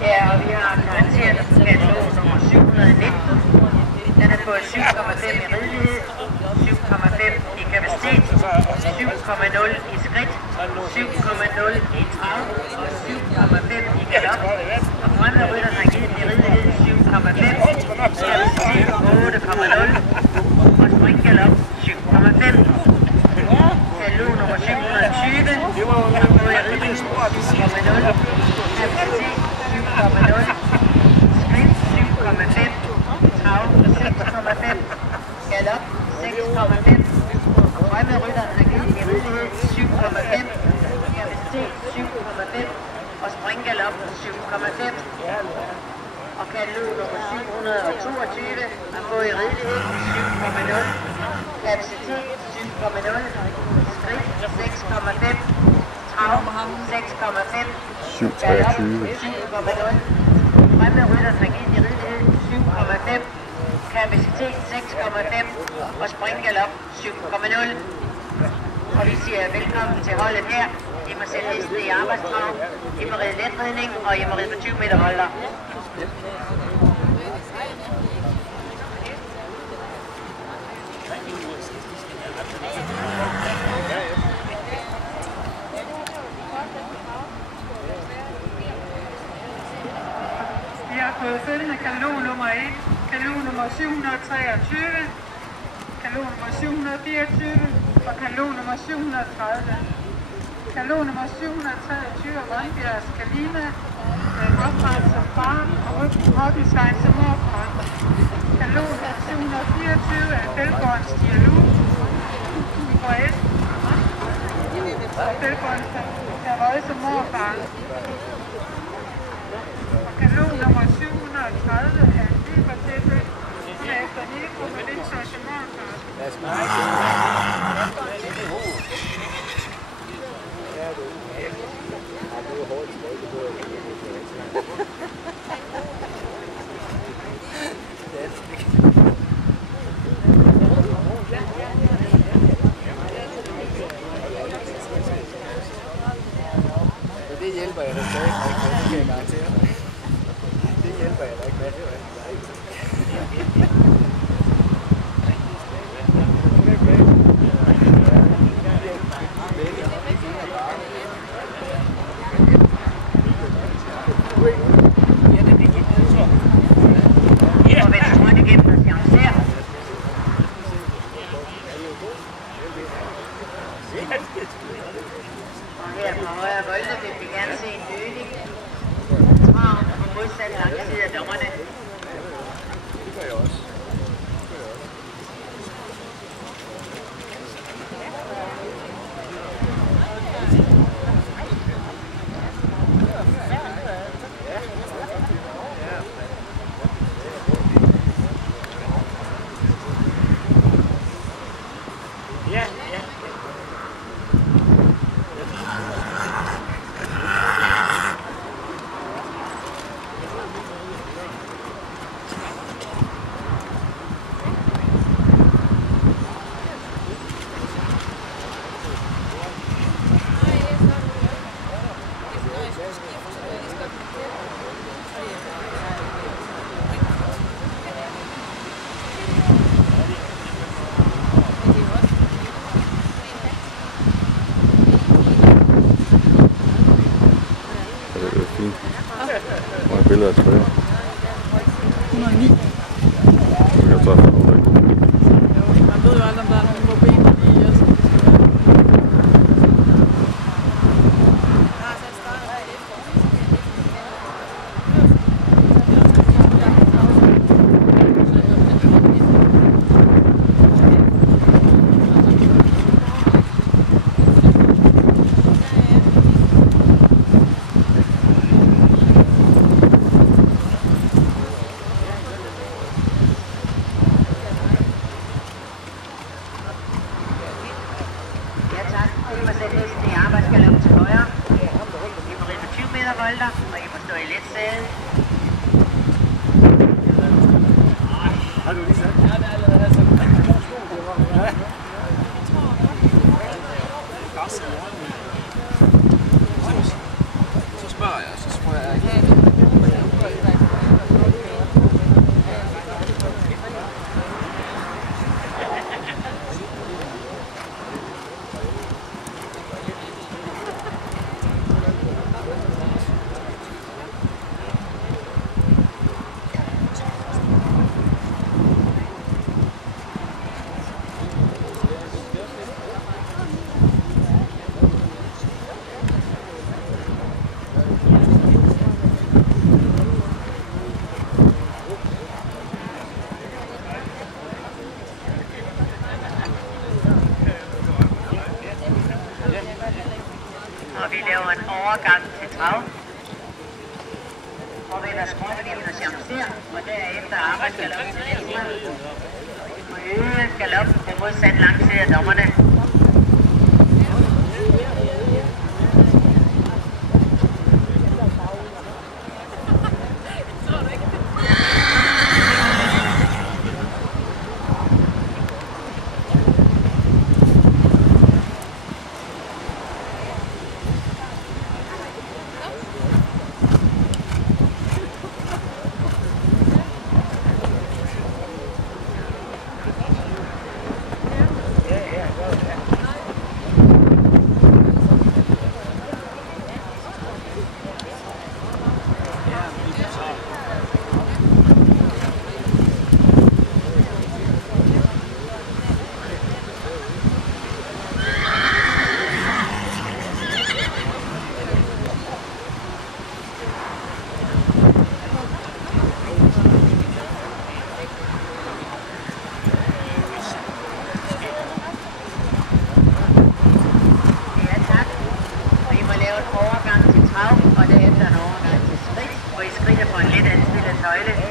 Ja, og vi har karakteren katalog nummer 719. Den er på 7,5 i ridelighed, 7,5 i kapacitet, 7,0 i skridt, 7,0 i trav og 7,5 i galop. Og fremme rytterne har givet i ridelighed 7,5, kapacitet 8,0 og springgalop 7,5. Katalog nummer 720 har fået i ridelighed 7,0. Kapacitet 7,0, skridt 7,5, trav 6,5, galop 6,5, og fremme rytteren har givet i ridelighed 7,5, kapacitet 7,5 og springgalop 7,5. Og katalog nummer 722 har fået i ridelighed 7,0, kapacitet 7,0, skridt 6,5, trav 6,5, 7,20. Fremme rytteren har givet i ridelighed 7,5, kapacitet 6,5 og springgalop 7,0. Og vi siger velkommen til holdet her. I må sætte listen i arbejdstrav, I må ride letridning og I må ride på 20 meter holder. Vi har fået følgende katalog nummer 1, katalog nummer 723, katalog nummer 724 og katalog nummer 730. Katalog nummer 723 er Rønbjergs Kalina, opret som barn og Røbenstegn som morfar. Katalog nummer 724 er Fældgårdens Dialog, IKS, og Fældgårdens Dialog som morfar. Katalog nummer 730 er en Liber-tilfælde, som er efter Nico med lidt sortimentkart. Det hjælper jeg da stadig ikke, det kan jeg garantere. Det hjælper jeg da ikke med. Og venstre hånd igennem og chancer. Og her på højre volde vil vi gerne se en lødig trav på modsat lange side af dommerne. Det gør jeg også. Billeder af trøje. 109. Så kan jeg tage for noget. Man ved jo aldrig, om der er nogle på benene i. en overgang til trav. Og vender skråbelivende champiser, og derefter arbejdsgalop til venstre. Og øget galop på modsat langside af dommerne. Overgang til trav, og derefter en overgang til skridt, hvor I skrider på en lidt anstillet tøjle.